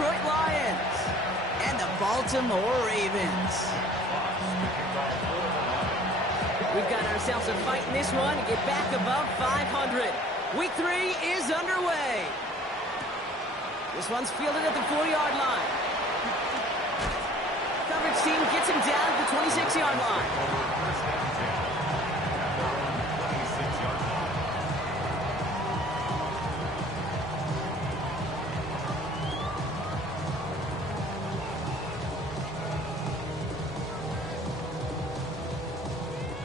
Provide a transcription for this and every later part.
Detroit Lions and the Baltimore Ravens. We've got ourselves a fight in this one to get back above 500. Week 3 is underway. This one's fielded at the 4-yard line. Coverage team gets him down at the 26-yard line.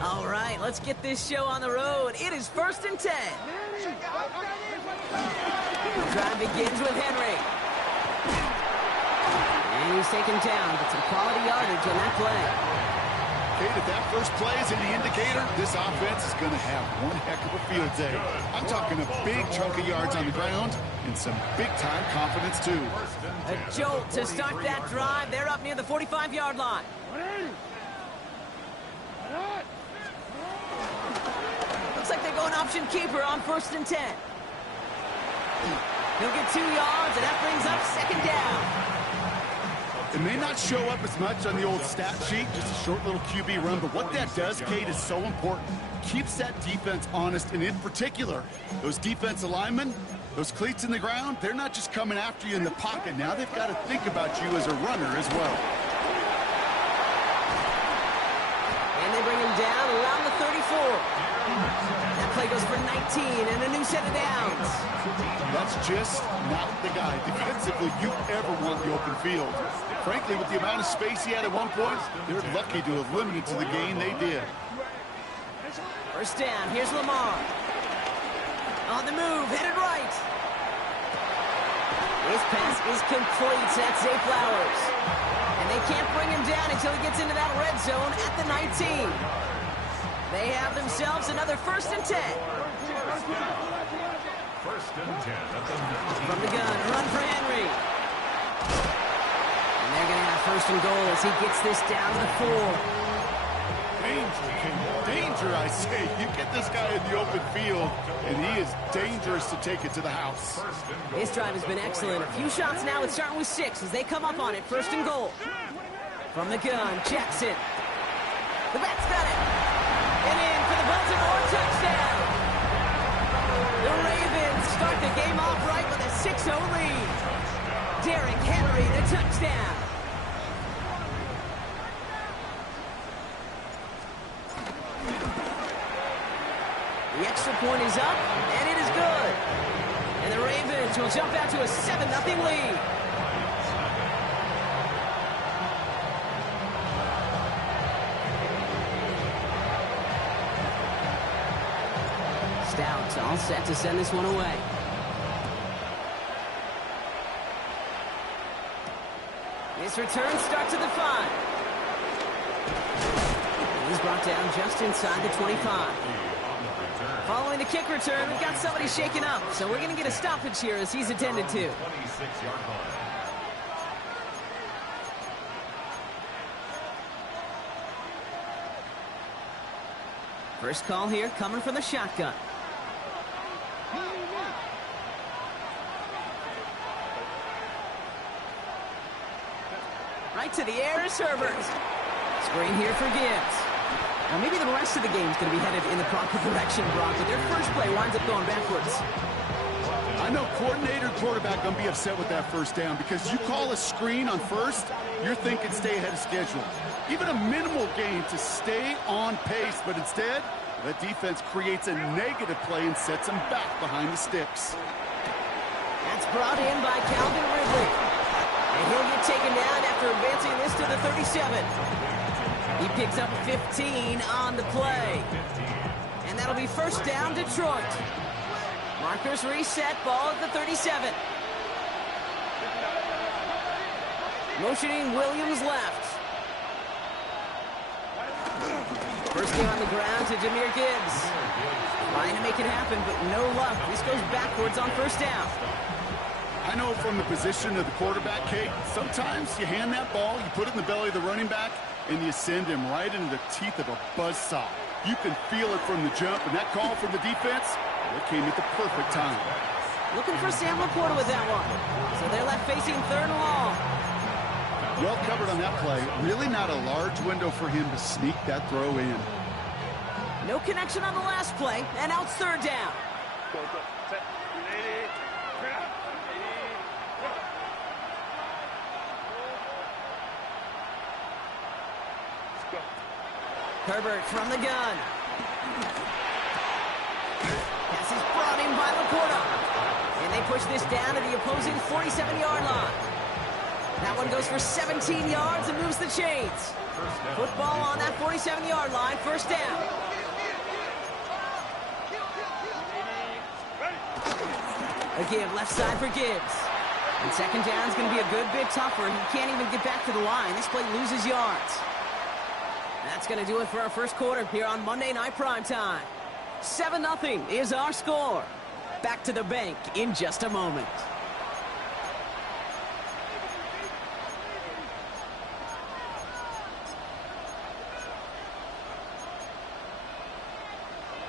All right, let's get this show on the road. It is 1st and 10. The drive begins with Henry. And he's taken down, but some quality yardage on that play. Kate, if that first play is any indicator, this offense is going to have one heck of a field day. I'm talking a big chunk of yards on the ground and some big-time confidence, too. A jolt to start that drive. They're up near the 45-yard line. Looks like they're going option keeper on 1st and 10. He'll get 2 yards, and that brings up 2nd down. It may not show up as much on the old stat sheet, just a short little QB run, but what that does, Kate, is so important. Keeps that defense honest, and in particular, those defensive linemen, those cleats in the ground, they're not just coming after you in the pocket. Now they've got to think about you as a runner as well. And they bring him down around the 34. That play goes for 19 and a new set of downs. That's just not the guy defensively you ever want the open field. Frankly, with the amount of space he had at one point, they're lucky to have limited to the gain they did. 1st down, here's Lamar. On the move, headed right. His pass is complete. That's Zay Flowers. And they can't bring him down until he gets into that red zone at the 19. They have themselves another 1st and 10. 1st and 10 at the from the gun, run for Henry. And they're going to have 1st and goal as he gets this down to the 4. Danger, King. Danger, I say. You get this guy in the open field, and he is dangerous to take it to the house. This drive has been excellent. A few shots now. It's starting with 6 as they come up on it. 1st and goal. From the gun, Jackson. The back's got it. And in for the Baltimore touchdown. The Ravens start the game off right with a 6-0 lead. Derrick Henry, the touchdown. The extra point is up, and it is good. And the Ravens will jump out to a 7-0 lead. Stout all set to send this one away. This return starts at the 5. He's brought down just inside the 25. Following the kick return, we've got somebody shaken up, so we're going to get a stoppage here as he's attended to. First call here coming from the shotgun. Right to the air is Herbert. Screen here for Gibbs. Now maybe the rest of the game is going to be headed in the proper direction, Brock, but their first play winds up going backwards. I know coordinator and quarterback going to be upset with that 1st down because you call a screen on 1st, you're thinking stay ahead of schedule. Even a minimal gain to stay on pace, but instead, the defense creates a negative play and sets them back behind the sticks. That's brought in by Calvin Ridley. And he'll get taken down after advancing this to the 37. He picks up 15 on the play. And that'll be 1st down, Detroit. Markers reset, ball at the 37. Motioning Williams left. First game on the ground to Jahmyr Gibbs. Trying to make it happen, but no luck. This goes backwards on 1st down. I know from the position of the quarterback, Kate, sometimes you hand that ball, you put it in the belly of the running back, and you send him right into the teeth of a buzzsaw. You can feel it from the jump, and that call from the defense, it came at the perfect time. Looking for Sam Laporta with that one. So they're left facing 3rd and long. Well covered on that play. Really not a large window for him to sneak that throw in. No connection on the last play, and now it's 3rd down. Herbert from the gun. Pass is brought in by Laporta. And they push this down to the opposing 47-yard line. That one goes for 17 yards and moves the chains. Football on that 47-yard line, 1st down. A give, left side for Gibbs. And 2nd down is going to be a good bit tougher. He can't even get back to the line. This play loses yards. That's going to do it for our 1st quarter here on Monday Night Primetime. 7-0 is our score. Back to the bank in just a moment.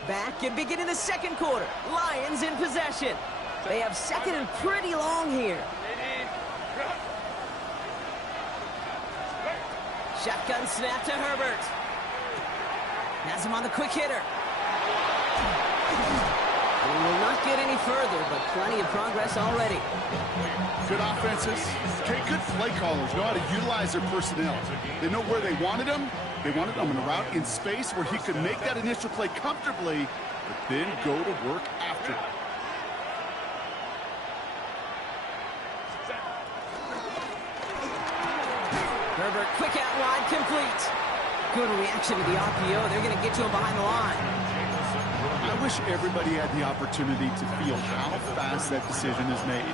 Back and beginning the 2nd quarter. Lions in possession. They have 2nd and pretty long here. Shotgun snap to Herbert. Has him on the quick hitter. And will not get any further, but plenty of progress already. Good offenses. Okay, good play callers know how to utilize their personnel. They know where they wanted them. They wanted them in a route in space where he could make that initial play comfortably, but then go to work after it. Herbert, quick out wide, complete. Good reaction to the RPO. They're going to get to him behind the line. I wish everybody had the opportunity to feel how fast that decision is made.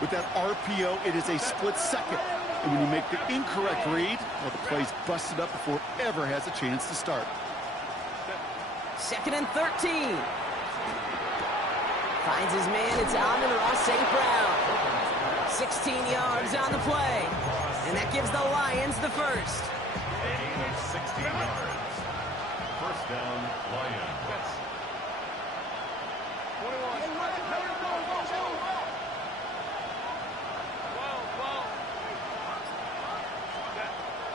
With that RPO, it is a split second. And when you make the incorrect read, well, the play's busted up before it ever has a chance to start. 2nd and 13. Finds his man. It's Amon-Ra St. Brown. 16 yards on the play. And that gives the Lions the 1st. 16 yards. 1st down, Lions.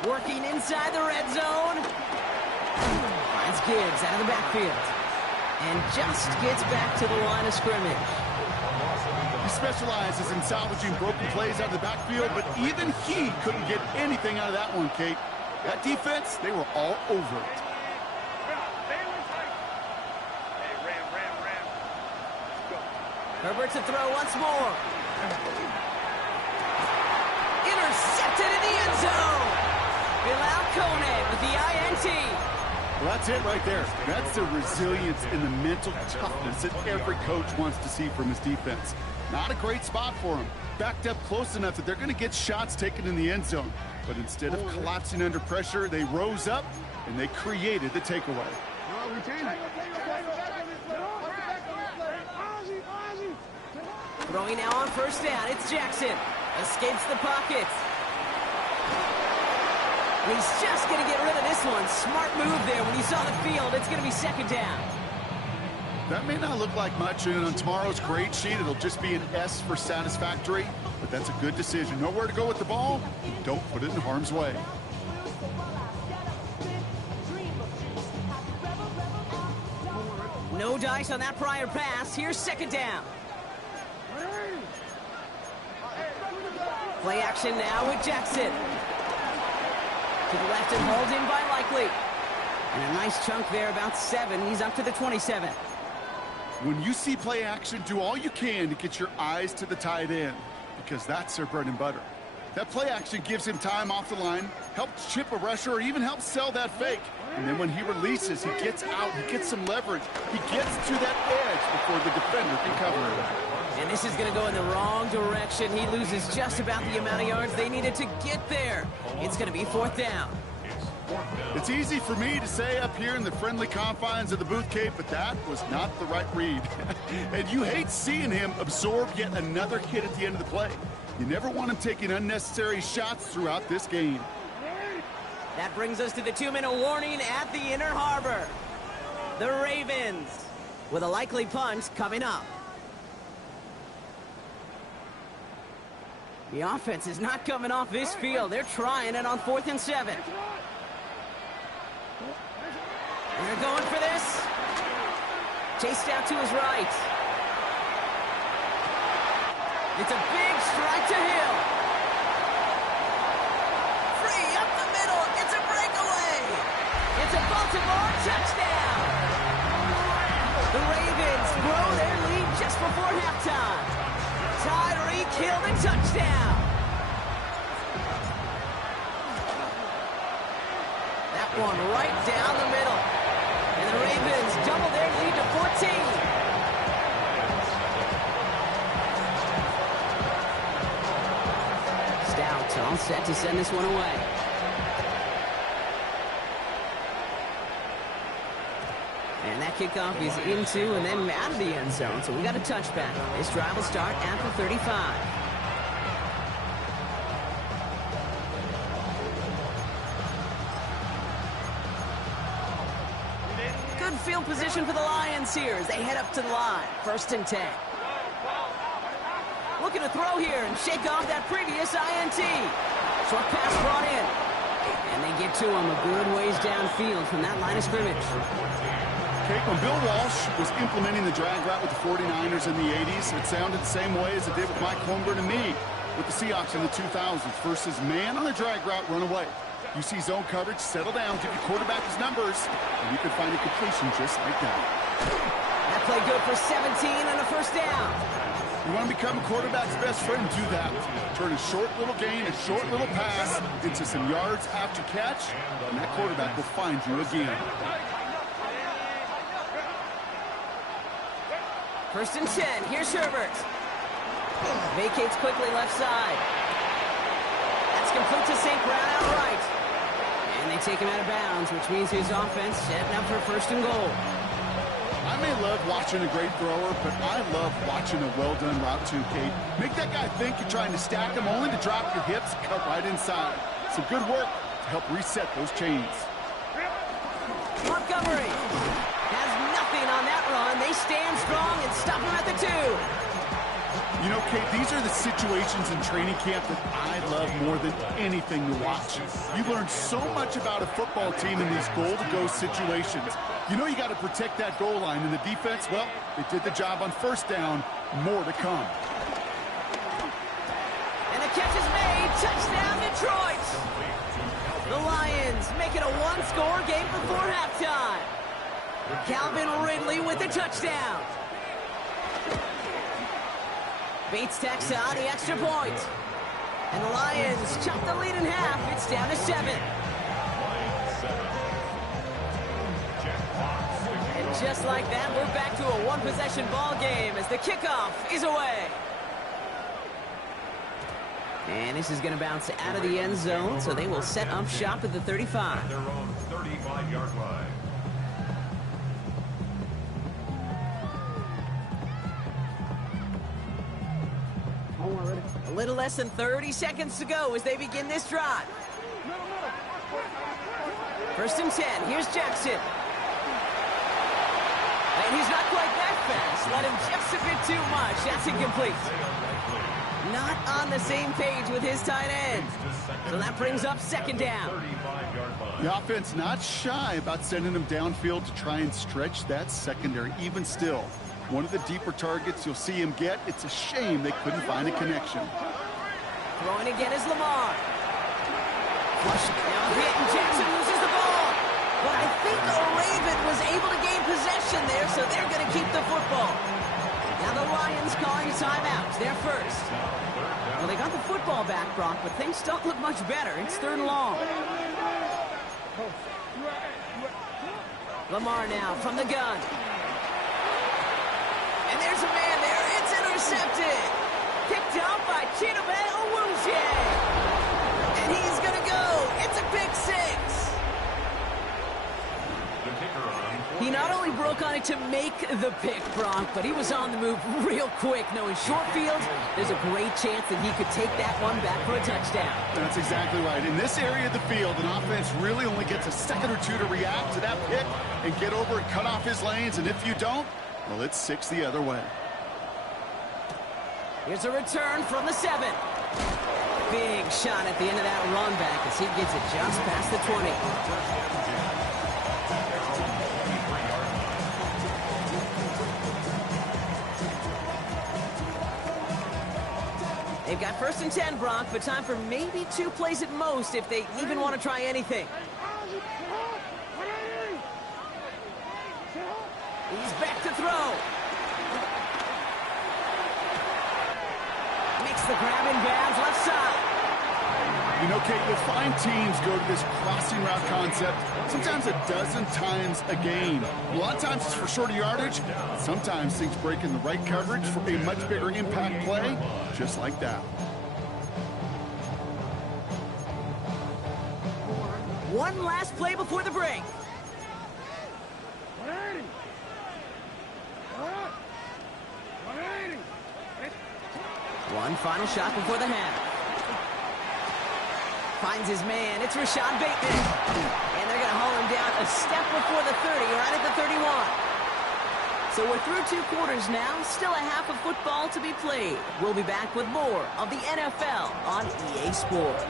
Working inside the red zone. Finds Gibbs out of the backfield. And just gets back to the line of scrimmage. He specializes in salvaging broken plays out of the backfield, but even he couldn't get anything out of that one, Kate. That defense, they were all over it. Herbert to throw once more. Intercepted in the end zone. Bilal Kone with the INT. Well, that's it right there. That's the resilience and the mental toughness that every coach wants to see from his defense. Not a great spot for him. Backed up close enough that they're going to get shots taken in the end zone. But instead of collapsing under pressure, they rose up and they created the takeaway. Throwing now on 1st down. It's Jackson. Escapes the pocket. And he's just going to get rid of this one. Smart move there. When you saw the field, it's going to be 2nd down. That may not look like much, and on tomorrow's grade sheet, it'll just be an S for satisfactory, but that's a good decision. Know where to go with the ball, don't put it in harm's way. No dice on that prior pass. Here's 2nd down. Play action now with Jackson. To the left and hauled in by Likely. And a nice chunk there, about 7. He's up to the 27. When you see play action, do all you can to get your eyes to the tight end, because that's their bread and butter. That play action gives him time off the line, helps chip a rusher, or even helps sell that fake. And then when he releases, he gets out, he gets some leverage. He gets to that edge before the defender can cover him. And this is going to go in the wrong direction. He loses just about the amount of yards they needed to get there. It's going to be 4th down. It's easy for me to say up here in the friendly confines of the booth, Cape, but that was not the right read. And you hate seeing him absorb yet another hit at the end of the play. You never want him taking unnecessary shots throughout this game. That brings us to the 2-minute warning at the Inner Harbor. The Ravens with a likely punt coming up. The offense is not coming off this field. They're trying it on 4th and 7. They're going for this. Chased out to his right. It's a big strike to Hill. Free up the middle. It's a breakaway. It's a Baltimore touchdown. The Ravens grow their lead just before halftime. Tyreek Hill, the touchdown. That one right down the middle. And the Ravens double their lead to 14. Stout all set to send this one away. And that kickoff is into and then out of the end zone. So we got a touchback. This drive will start at the 35. Good field position for the Lions here as they head up to the line. 1st and 10. Looking to throw here and shake off that previous INT. Short pass brought in. And they get to him a good ways downfield from that line of scrimmage. Okay, when Bill Walsh was implementing the drag route with the 49ers in the 80s, it sounded the same way as it did with Mike Holmgren and me with the Seahawks in the 2000s versus man on a drag route, run away. You see zone coverage, settle down, give your quarterback his numbers, and you can find a completion just like that. That play good for 17 and a 1st down. You want to become a quarterback's best friend, do that. Turn a short little gain, a short little pass into some yards after catch, and that quarterback will find you again. 1st and 10. Here's Herbert. Vacates quickly left side. That's complete to St. Brown outright. And they take him out of bounds, which means his offense setting up for 1st and goal. I may love watching a great thrower, but I love watching a well-done route too, Kate. Make that guy think you're trying to stack him only to drop your hips, cut right inside. Some good work to help reset those chains. Montgomery has nothing on that run. They stand strong and stop him at the 2. You know, Kate, these are the situations in training camp that I love more than anything to watch. You learn so much about a football team in these goal-to-go situations. You know you got to protect that goal line, and the defense, well, they did the job on 1st down. More to come. And the catch is made. Touchdown, Detroit. The Lions make it a one-score game before halftime. Calvin Ridley with the touchdown. Beats Texas on the extra point. And the Lions chop the lead in half. It's down to 7. And just like that, we're back to a one-possession ball game as the kickoff is away. And this is going to bounce out of the end zone, so they will set up shop at the 35. Their own 35-yard line. A little less than 30 seconds to go as they begin this drive. 1st and 10. Here's Jackson. And he's not quite that fast. Let him just a bit too much. That's incomplete. Not on the same page with his tight end. So that brings up 2nd down. The offense not shy about sending them downfield to try and stretch that secondary. Even still, one of the deeper targets you'll see him get. It's a shame they couldn't find a connection. Throwing again is Lamar. Flush down hit, and Jackson loses the ball. But I think the Raven was able to gain possession there, so they're going to keep the football. Now the Lions calling timeouts. They're first. Well, they got the football back, Brock, but things don't look much better. It's 3rd and long. Lamar now from the gun. And there's a man there. It's intercepted. Picked up by Chidobe Awuzie. And he's going to go. It's a pick 6. He not only broke on it to make the pick, Brock, but he was on the move real quick. Knowing short field, there's a great chance that he could take that one back for a touchdown. That's exactly right. In this area of the field, an offense really only gets a second or two to react to that pick and get over and cut off his lanes. And if you don't, well, it's 6 the other way. Here's a return from the 7. Big shot at the end of that run back as he gets it just past the 20. They've got 1st and 10, Brock, but time for maybe 2 plays at most if they even want to try anything. He's back to throw. Makes the grab in bounds, left side. You know, Kate, you'll find teams go to this crossing route concept sometimes a dozen times a game. A lot of times it's for shorter yardage. Sometimes things break in the right coverage for a much bigger impact play, just like that. One last play before the break. One final shot before the half. Finds his man. It's Rashad Bateman. And they're going to haul him down a step before the 30, right at the 31. So we're through 2 quarters now. Still a half of football to be played. We'll be back with more of the NFL on EA Sports.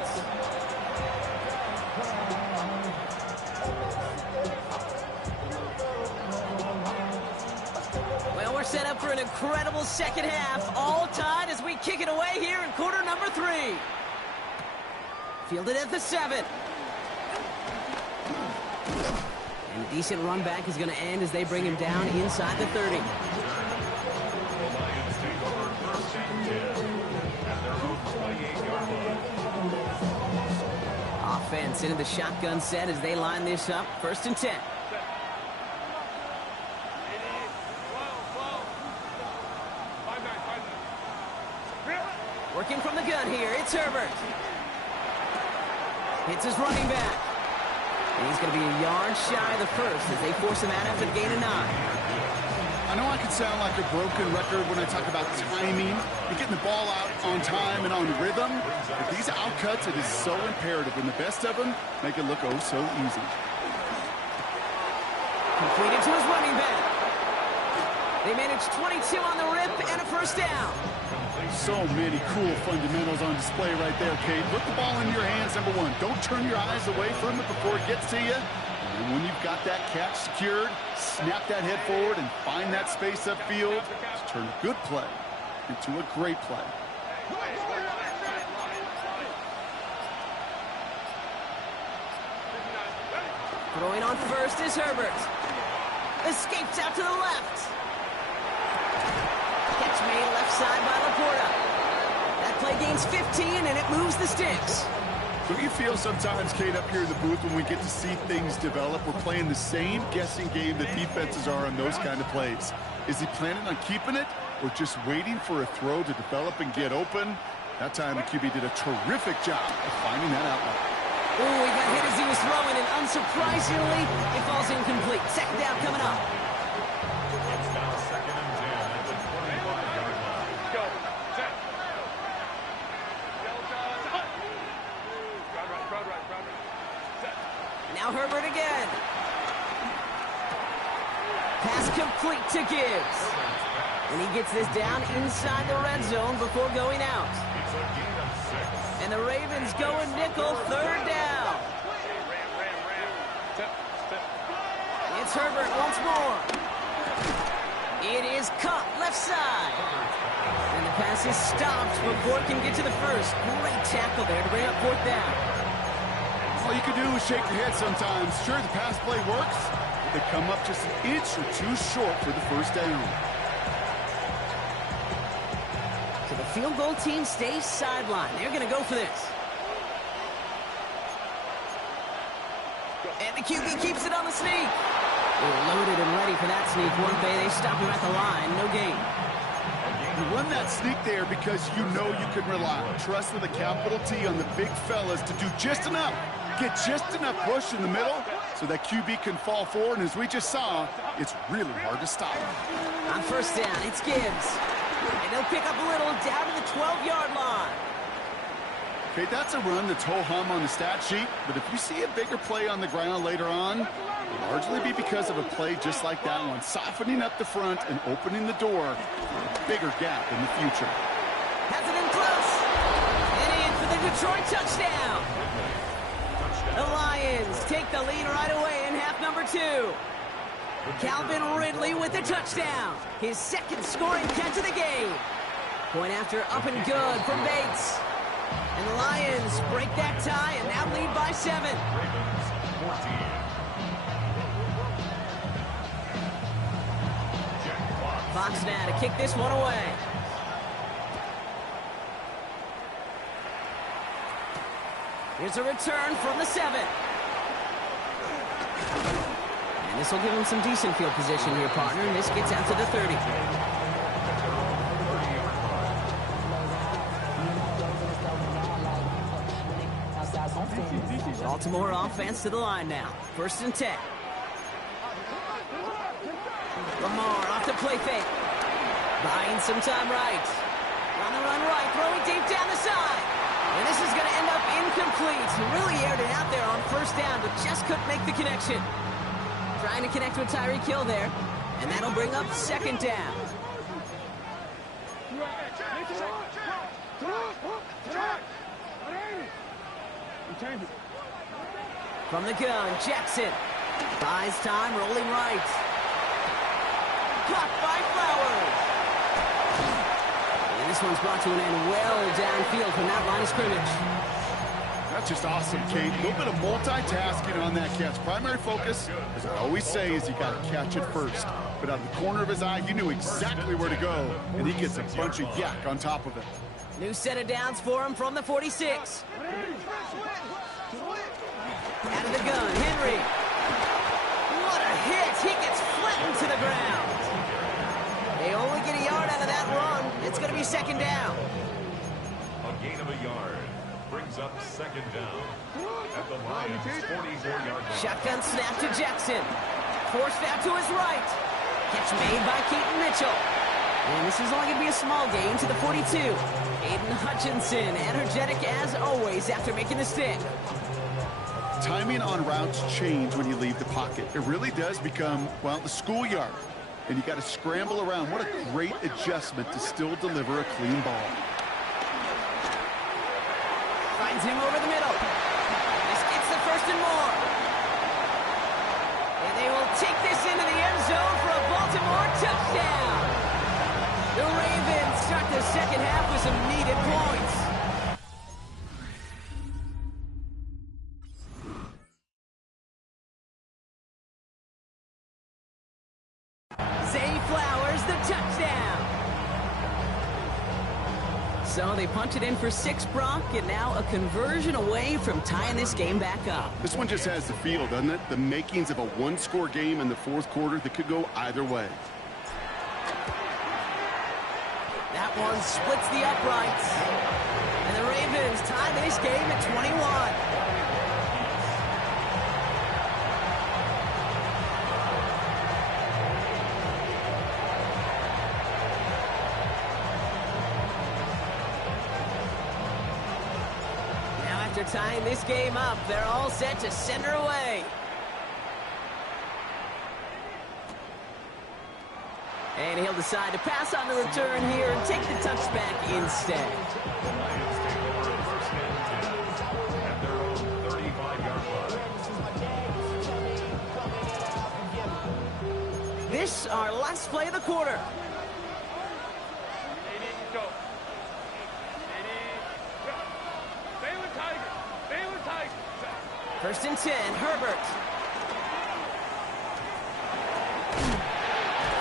Well, we're set up for an incredible second half. All tied as we kick it away here in quarter number 3. Fielded at the 7. And a decent run back is going to end as they bring him down inside the 30. Offense into the shotgun set as they line this up. 1st and 10. Working from the gun here, it's Herbert. Hits his running back. And he's going to be a yard shy of the 1st as they force him out after the gain of 9. I know I can sound like a broken record when I talk about timing and getting the ball out on time and on rhythm, but these outcuts, it is so imperative, and the best of them make it look oh so easy. Completed to his running back. They manage 22 on the rip and a 1st down. So many cool fundamentals on display right there, Kate. Put the ball in your hands, number 1. Don't turn your eyes away from it before it gets to you. And when you've got that catch secured, snap that head forward and find that space upfield to turn a good play into a great play. Throwing on 1st is Herbert. Escapes out to the left. Catch made left side by Laporta. That play gains 15, and it moves the sticks. So you feel sometimes, Kate, up here in the booth when we get to see things develop, we're playing the same guessing game that defenses are on those kind of plays. Is he planning on keeping it or just waiting for a throw to develop and get open? That time the QB did a terrific job of finding that outlet. Oh, he got hit as he was throwing, and unsurprisingly, it falls incomplete. 2nd down coming up. It's now 2nd and 10 at the 25-yard line. Go. Set. Now Herbert again. Pass complete to Gibbs. And he gets this down inside the red zone before going out. It's a gain of 6. And the Ravens go a nickel, 3rd down. It's Herbert once more. It is caught left side. And the pass is stopped before it can get to the 1st. Great tackle there to bring up 4th down. All you can do is shake your head sometimes. Sure, the pass play works, but they come up just an inch or 2 short for the 1st down. So the field goal team stays sidelined. They're going to go for this. And the QB keeps it on the sneak. They were loaded and ready for that sneak, weren't they? They stop him at the line. No gain. You run that sneak there because you know you can rely. Trust with a capital T on the big fellas to do just enough. Get just enough push in the middle so that QB can fall forward. And as we just saw, it's really hard to stop. On 1st down, it's Gibbs. And they'll pick up a little down to the 12-yard line. Okay, that's a run that's ho-hum on the stat sheet, but if you see a bigger play on the ground later on, it'll largely be because of a play just like that one, softening up the front and opening the door for a bigger gap in the future. Has it in close. Detroit touchdown. The Lions take the lead right away in half number 2. Calvin Ridley with the touchdown. His second scoring catch of the game. Point after up and good from Bates. And the Lions break that tie and now lead by 7. Ravens 14. Fox now to kick this one away. Here's a return from the 7. And this will give him some decent field position here, partner. And this gets out to the 30. Baltimore offense to the line now. 1st and 10. Lamar off the play fake. Buying some time right. On the run right, throwing deep down the side. And this is going to end up incomplete. He really aired it out there on 1st down, but just couldn't make the connection. Trying to connect with Tyreek Hill there. And that'll bring up 2nd down. From the gun, Jackson. Buys time, rolling right. Caught by Flowers. And this one's brought to an end well downfield from that line of scrimmage. That's just awesome, Kate. A little bit of multitasking on that catch. Primary focus, as I always say, is you got to catch it first. But out of the corner of his eye, he knew exactly where to go, and he gets a bunch of yak on top of it. New set of downs for him from the 46. Out of the gun, Henry. What a hit! He gets flattened to the ground. They only get a yard out of that run. It's going to be 2nd down. A gain of a yard brings up 2nd down at the Lions' 44-yard line. Shotgun snap to Jackson. Forced out to his right. Catch made by Keaton Mitchell. And this is only going to be a small gain to the 42. Aiden Hutchinson, energetic as always after making the stick. Timing on routes change when you leave the pocket. It really does become, well, the schoolyard. And you got to scramble around. What a great adjustment to still deliver a clean ball. Finds him over the middle. This gets the 1st and more. And they will take this into the end zone for a Baltimore touchdown. The Ravens start the 2nd half with some needed points. Zay Flowers, the touchdown. So they punch it in for 6, Brock, and now a conversion away from tying this game back up. This one just has the feel, doesn't it? The makings of a one-score game in the 4th quarter that could go either way. That one splits the uprights. And the Ravens tie this game at 21. After tying this game up, they're all set to send her away. And he'll decide to pass on the return here and take the touchback instead. The Lions take over at 1st and 10 at their own 35-yard line. This our last play of the quarter. 1st and 10, Herbert.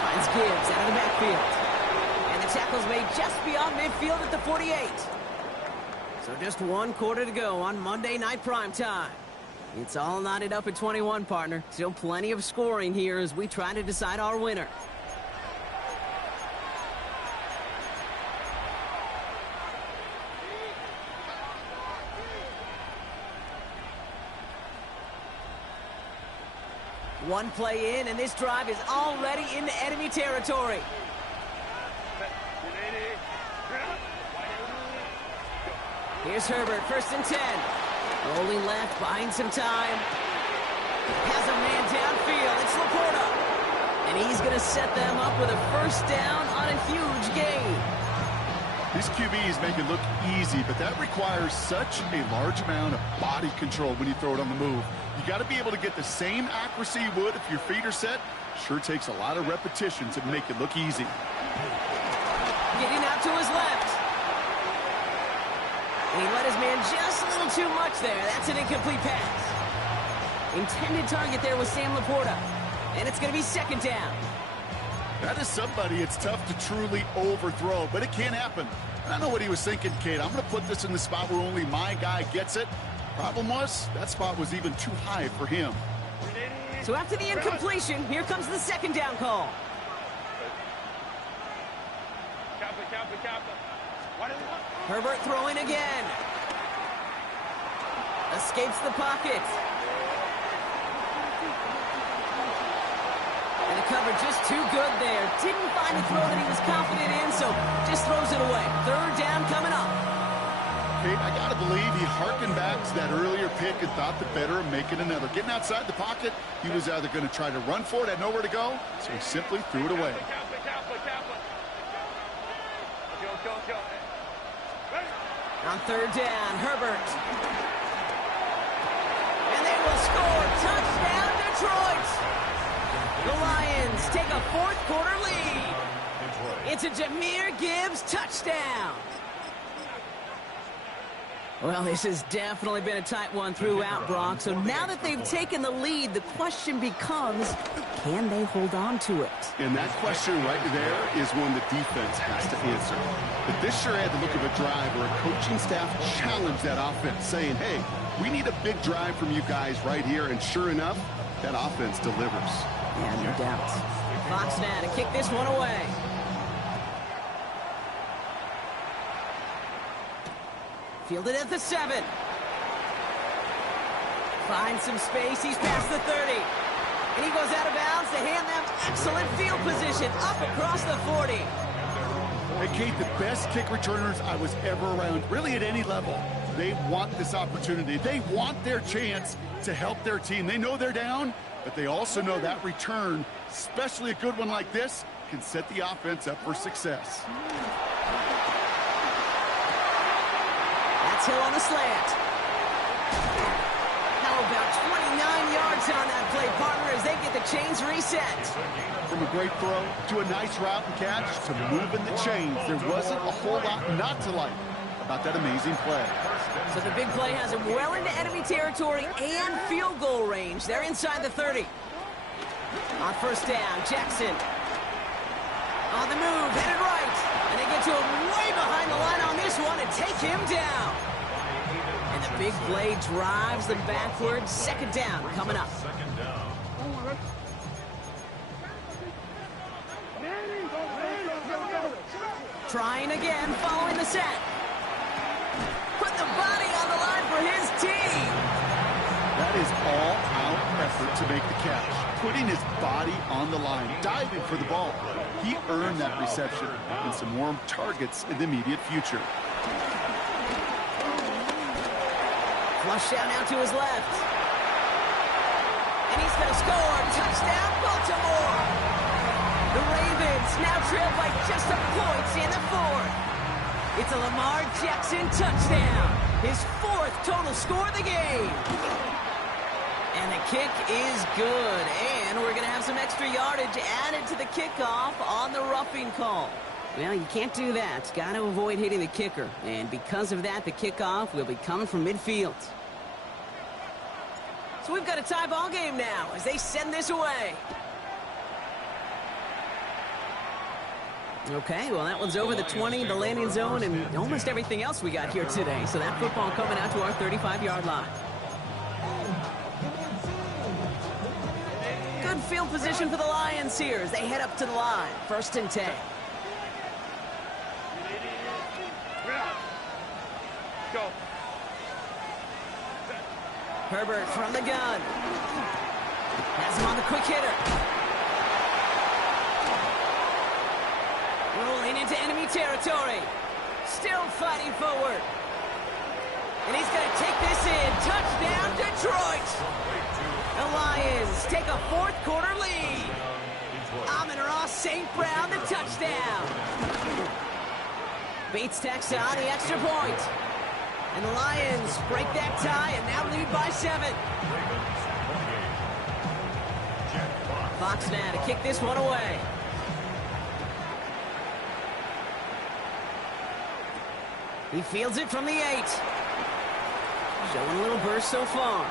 Finds Gibbs out of the backfield. And the tackle's made just beyond midfield at the 48. So just 1 quarter to go on Monday Night Primetime. It's all knotted up at 21, partner. Still plenty of scoring here as we try to decide our winner. One play in, and this drive is already into enemy territory. Here's Herbert, 1st and 10. Rolling left, buying some time. Has a man downfield. It's Laporta. And he's going to set them up with a 1st down on a huge gain. These QBs make it look easy, but that requires such a large amount of body control when you throw it on the move. You got to be able to get the same accuracy you would if your feet are set. Sure takes a lot of repetition to make it look easy. Getting out to his left. And he let his man just a little too much there. That's an incomplete pass. Intended target there was Sam Laporta. And it's going to be second down. That is somebody it's tough to truly overthrow, but it can happen. I don't know what he was thinking, Kate. I'm going to put this in the spot where only my guy gets it. Problem was, that spot was even too high for him. So after the incompletion, here comes the second down call. Herbert throwing again. Escapes the pocket. And the cover just too good there. Didn't find a throw that he was confident in, so just throws it away. Third down coming up. Kate, I got to believe he harkened back to that earlier pick and thought the better of making another. Getting outside the pocket, he was either going to try to run for it, had nowhere to go, so he simply threw it away. On third down, Herbert. And they will score. Touchdown, Detroit. The Lions take a fourth quarter lead. It's a Jahmyr Gibbs touchdown. Well, this has definitely been a tight one throughout, Brock. So now that they've taken the lead, the question becomes, can they hold on to it? And that question right there is one the defense has to answer. But this sure had the look of a drive where a coaching staff challenged that offense, saying, hey, we need a big drive from you guys right here. And sure enough, that offense delivers. Yeah, no doubt. Fox now to kick this one away. Fielded at the 7. Finds some space. He's past the 30. And he goes out of bounds to hand them excellent field position up across the 40. Hey, Kate, the best kick returners I was ever around, really at any level, they want this opportunity. They want their chance to help their team. They know they're down, but they also know that return, especially a good one like this, can set the offense up for success. That's Hill on the slant. How about 29 yards on that play, partner, as they get the chains reset. From a great throw to a nice route and catch to moving the chains, there wasn't a whole lot not to like about that amazing play. So the big play has him well into enemy territory and field goal range. They're inside the 30. On first down, Jackson. On the move, headed right. And they get to him way behind the line on this one and take him down. And the big play drives them backwards. Second down coming up. Trying again, following the sack. Put the body on the line for his team. That is all-out effort to make the catch. Putting his body on the line, diving for the ball. He earned that reception and some more targets in the immediate future. Flush out now to his left. And he's going to score. Touchdown, Baltimore. The Ravens now trail by just a point in the fourth. It's a Lamar Jackson touchdown. His fourth total score of the game. And the kick is good. And we're going to have some extra yardage added to the kickoff on the roughing call. Well, you can't do that. Got to avoid hitting the kicker. And because of that, the kickoff will be coming from midfield. So we've got a tie ball game now as they send this away. Okay, well, that one's over the 20, the landing zone, and almost everything else we got here today. So that football coming out to our 35-yard line. Good field position for the Lions here as they head up to the line. First and 10. Go. Herbert from the gun. Has him on the quick hitter. Rolling into enemy territory. Still fighting forward. And he's going to take this in. Touchdown, Detroit. The Lions take a fourth quarter lead. Amon-Ra St. Brown, the touchdown. Bates tacks on the extra point. And the Lions break that tie and now lead by 7. Fox now to kick this one away. He fields it from the 8. Showing a little burst so far.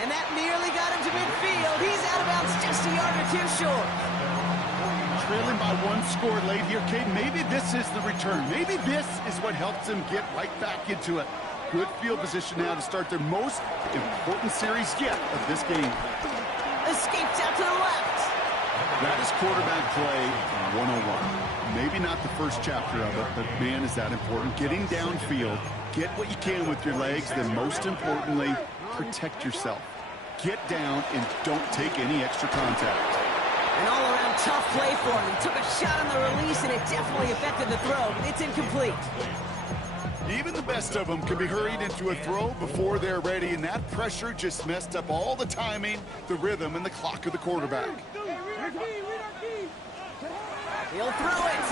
And that nearly got him to midfield. He's out of bounds just a yard or 2 short. Trailing by 1 score late here, Cade. Maybe this is the return. Maybe this is what helps them get right back into it. Good field position now to start their most important series yet of this game. Escapes out to the left. That is quarterback play 101. Maybe not the first chapter of it, but man, is that important. Getting downfield, get what you can with your legs, then most importantly, protect yourself. Get down and don't take any extra contact. An all-around tough play for him. He took a shot on the release, and it definitely affected the throw, but it's incomplete. Even the best of them can be hurried into a throw before they're ready, and that pressure just messed up all the timing, the rhythm, and the clock of the quarterback. He'll throw it.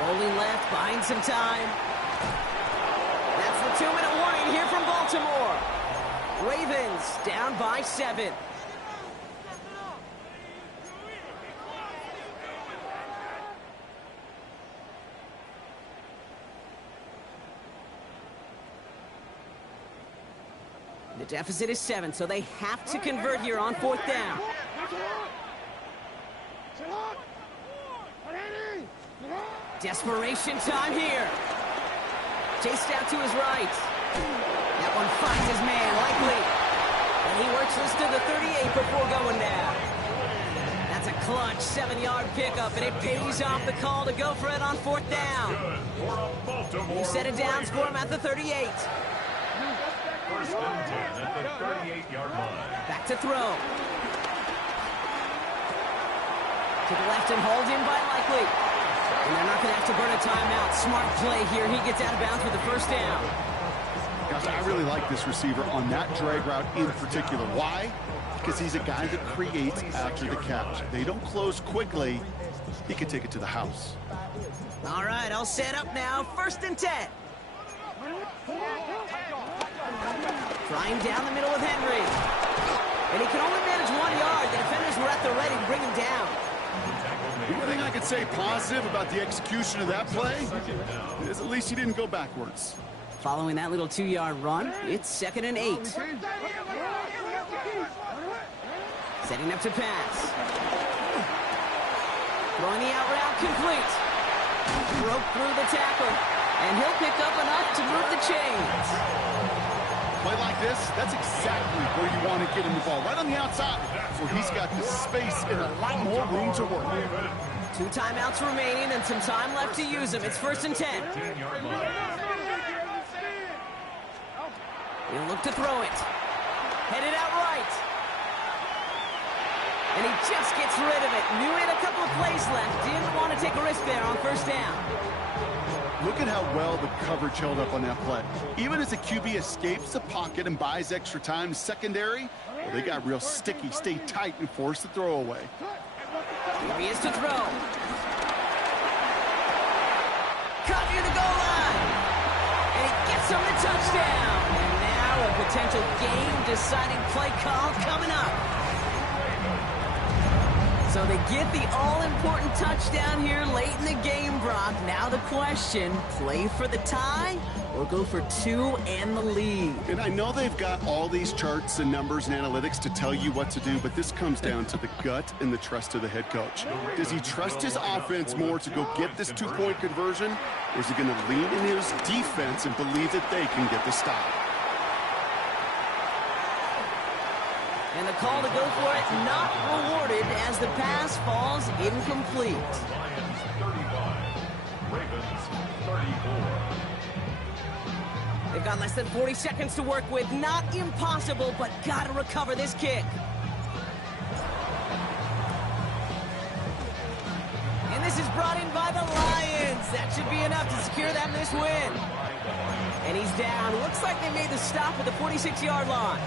Rolling left, buying some time. That's the 2-minute warning here from Baltimore. Ravens down by 7. The deficit is 7, so they have to convert here on 4th down. Desperation time here. Chased out to his right. That one finds his man, likely. And he works this to the 38 before going down. That's a clutch 7-yard pickup, and it pays off the call to go for it on 4th down. You set it down, score him at the 38. First and 10 at the 38-yard line. Back to throw. To the left and hauled in by Likely. And they're not going to have to burn a timeout. Smart play here. He gets out of bounds for the first down. Gosh, I really like this receiver on that drag route in particular. Why? Because he's a guy that creates after the catch. They don't close quickly. He can take it to the house. All right, I'll set up now. 1st and 10. Flying down the middle with Henry. And he can only manage 1 yard. The defenders were at the ready to bring him down. The only thing I could say positive about the execution of that play is at least he didn't go backwards. Following that little 2-yard run, it's 2nd and 8. Setting up to pass. Throwing the out route complete. Broke through the tackle. And he'll pick up enough to move the chains. Play like this, that's exactly where you want to get him the ball. Right on the outside, where he's got the space and a lot more room to work. 2 timeouts remaining and some time left to use them. It's 1st and 10. He'll look to throw it. Headed out right. And he just gets rid of it. Knew he had a couple of plays left. Didn't want to take a risk there on 1st down. Look at how well the coverage held up on that play. Even as the QB escapes the pocket and buys extra time, secondary, well, they got real sticky, stay tight, and force the throw away. Here he is to throw. Cut near the goal line. And he gets him the touchdown. And now a potential game-deciding play call coming up. So they get the all-important touchdown here late in the game, Brock. Now the question, play for the tie or go for 2 and the lead? And I know they've got all these charts and numbers and analytics to tell you what to do, but this comes down to the gut and the trust of the head coach. Does he trust his offense more to go get this 2-point conversion, or is he going to lean in his defense and believe that they can get the stop? And the call to go for it not rewarded as the pass falls incomplete. Lions 35, Ravens 34. They've got less than 40 seconds to work with. Not impossible, but got to recover this kick. And this is brought in by the Lions. That should be enough to secure them this win. And he's down. Looks like they made the stop at the 46-yard line.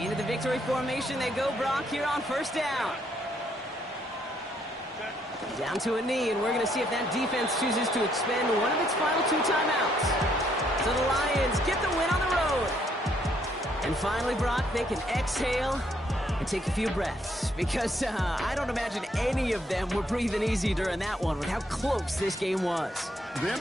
Into the victory formation they go, Brock, here on 1st down. Down to a knee, and we're going to see if that defense chooses to expend one of its final 2 timeouts. So the Lions get the win on the road. And finally, Brock, they can exhale and take a few breaths, because I don't imagine any of them were breathing easy during that one with how close this game was. Them